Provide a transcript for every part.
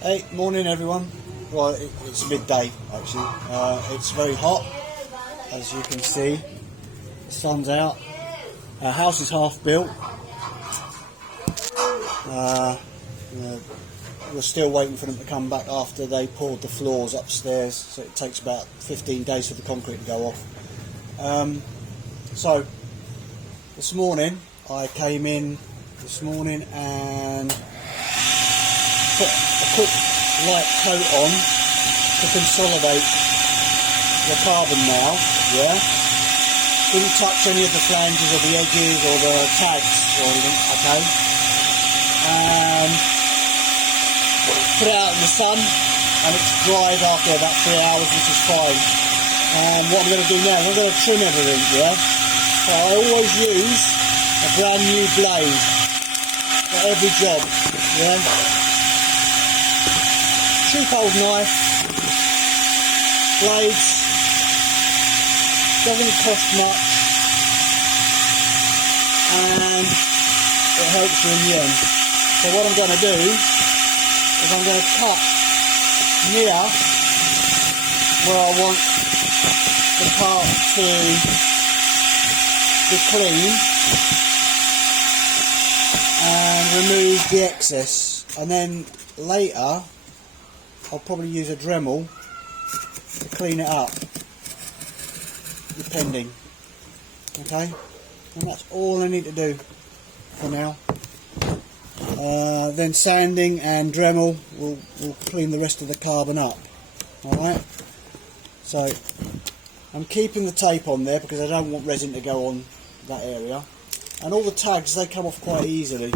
Hey, morning everyone. Well, it's midday actually. It's very hot, as you can see. The sun's out. Our house is half built. We're still waiting for them to come back after they poured the floors upstairs, so it takes about 15 days for the concrete to go off. So this morning I came in and put a quick light coat on to consolidate the carbon now, yeah? Didn't touch any of the flanges or the edges or the tags or anything, okay? Put it out in the sun and it's dried after about 3 hours, which is fine. And what I'm going to do now is I'm going to trim everything, yeah? So I always use a brand new blade for every job, yeah? Cheap old knife, blades, doesn't cost much, and it helps you in the end. So what I'm going to do is I'm going to cut near where I want the part to be clean and remove the excess, and then later I'll probably use a Dremel to clean it up, depending. Okay, and that's all I need to do for now. Then sanding and Dremel will clean the rest of the carbon up. Alright, so I'm keeping the tape on there because I don't want resin to go on that area, and all the tags, they come off quite easily.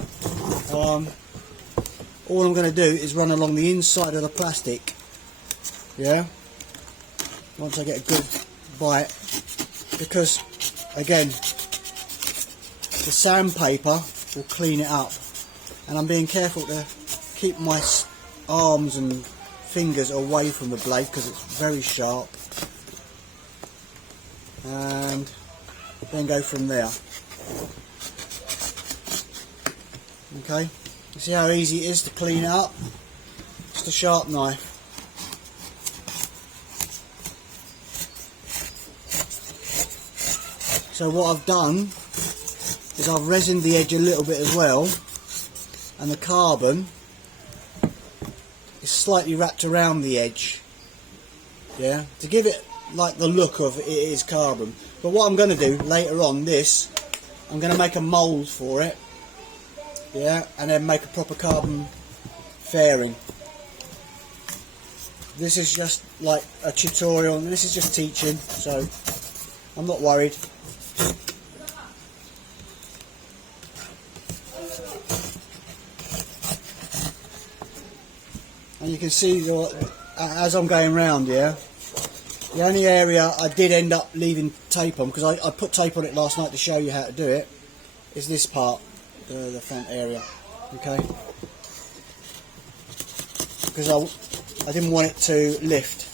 All I'm going to do is run along the inside of the plastic, yeah, once I get a good bite, because again the sandpaper will clean it up, and I'm being careful to keep my arms and fingers away from the blade because it's very sharp, and then go from there. Okay, you see how easy it is to clean it up? Just a sharp knife. So what I've done is I've resined the edge a little bit as well, and the carbon is slightly wrapped around the edge, yeah, to give it like the look of it is carbon. But what I'm going to do later on, I'm going to make a mould for it, yeah, and then make a proper carbon fairing. This is just like a tutorial, and this is just teaching, so I'm not worried. And you can see as I'm going round here, the only area I did end up leaving tape on, because I put tape on it last night to show you how to do it, is this part, the front area, okay? Because I didn't want it to lift.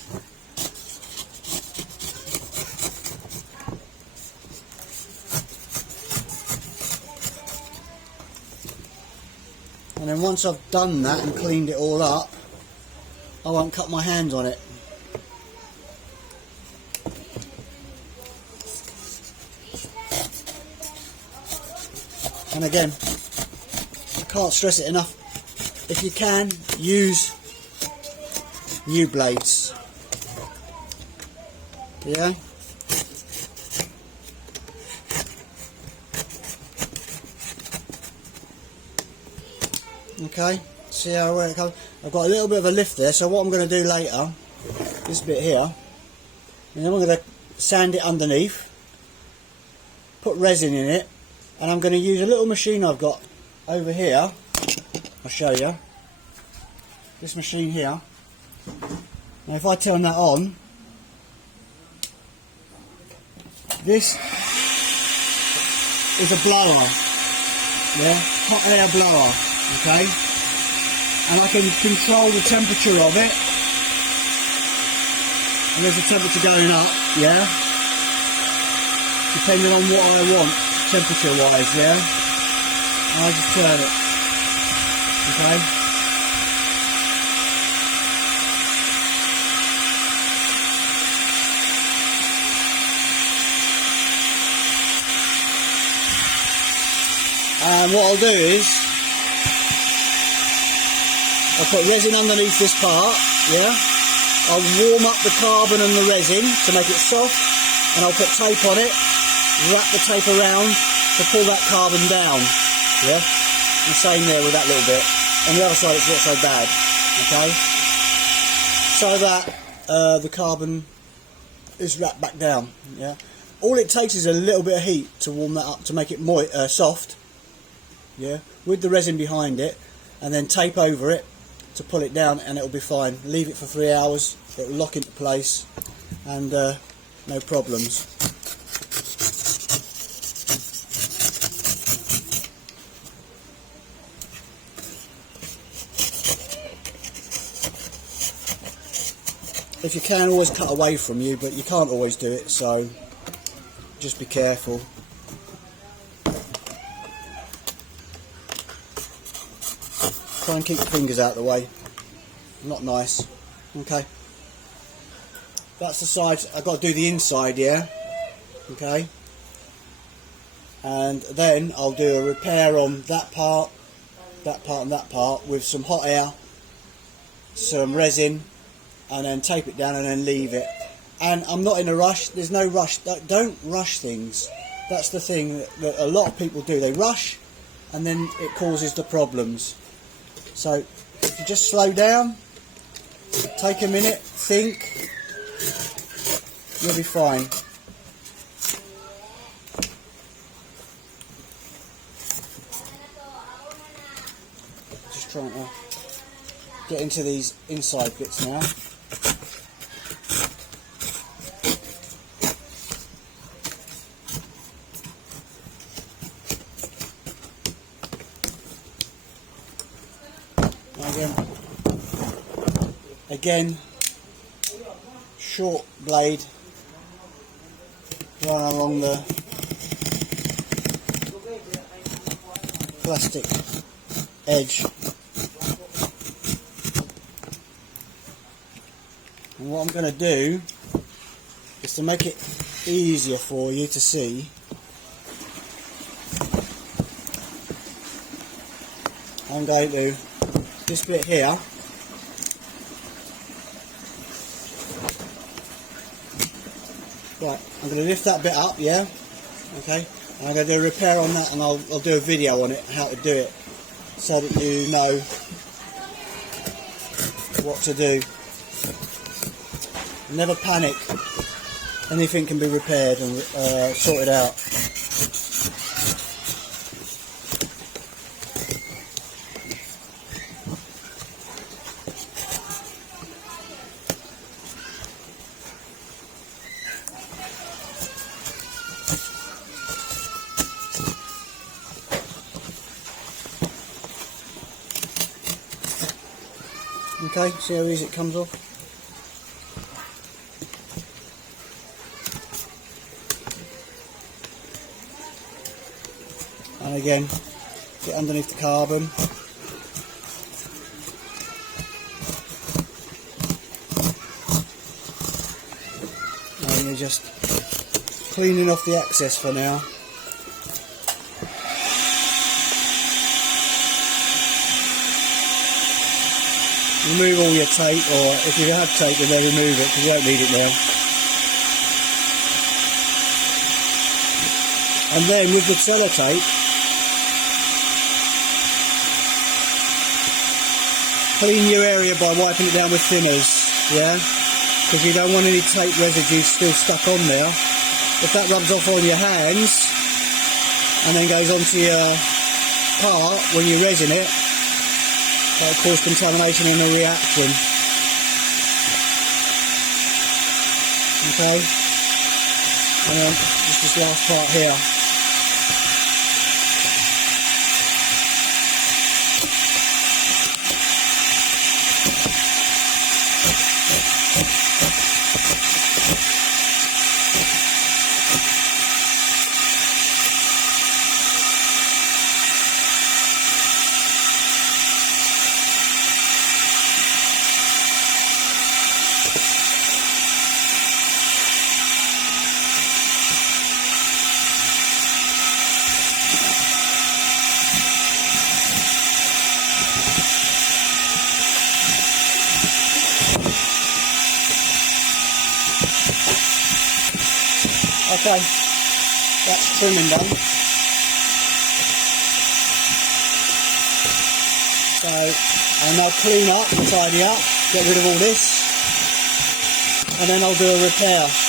And then once I've done that and cleaned it all up, I won't cut my hands on it. And again, I can't stress it enough, if you can, use new blades, yeah. Okay, see how it comes? I've got a little bit of a lift there, so what I'm going to do later, this bit here, and then I'm going to sand it underneath, put resin in it, and I'm going to use a little machine I've got over here. I'll show you. This machine here. Now if I turn that on, this is a blower, yeah, hot air blower, okay, and I can control the temperature of it, and there's the temperature going up, yeah, depending on what I want temperature wise, yeah, and I just turn it, okay. And what I'll do is I'll put resin underneath this part, yeah. I'll warm up the carbon and the resin to make it soft, and I'll put tape on it, wrap the tape around to pull that carbon down, yeah. And same there with that little bit. On the other side it's not so bad, okay. So that the carbon is wrapped back down, yeah. All it takes is a little bit of heat to warm that up to make it soft, yeah, with the resin behind it, and then tape over it to pull it down, and it'll be fine. Leave it for 3 hours, it'll lock into place, and no problems. If you can, always cut away from you, but you can't always do it, so just be careful. Try and keep your fingers out of the way. Not nice. Okay. That's the side. I've got to do the inside, yeah. Okay. And then I'll do a repair on that part, and that part with some hot air, some resin, and then tape it down and then leave it. And I'm not in a rush. There's no rush. Don't rush things. That's the thing that a lot of people do. They rush, and then it causes the problems. So if you just slow down, take a minute, think, you'll be fine. Just trying to get into these inside bits now. Again, short blade run along the plastic edge. And what I'm going to do is to make it easier for you to see. I'm going to this bit here. Right, I'm going to lift that bit up, yeah, okay, and I'm going to do a repair on that, and I'll do a video on it, how to do it, so that you know what to do. Never panic, anything can be repaired and sorted out. Okay, see how easy it comes off? And again, get underneath the carbon. And you're just cleaning off the excess for now. Remove all your tape, or if you have tape then remove it because you won't need it now. And then with the sellotape, clean your area by wiping it down with thinners, yeah? Because you don't want any tape residue still stuck on there. If that rubs off on your hands and then goes onto your part when you resin it, that will cause contamination in a reaction. Okay, and then just this last part here. Okay, that's trimming done. So I'll now clean up, tidy up, get rid of all this, and then I'll do a repair.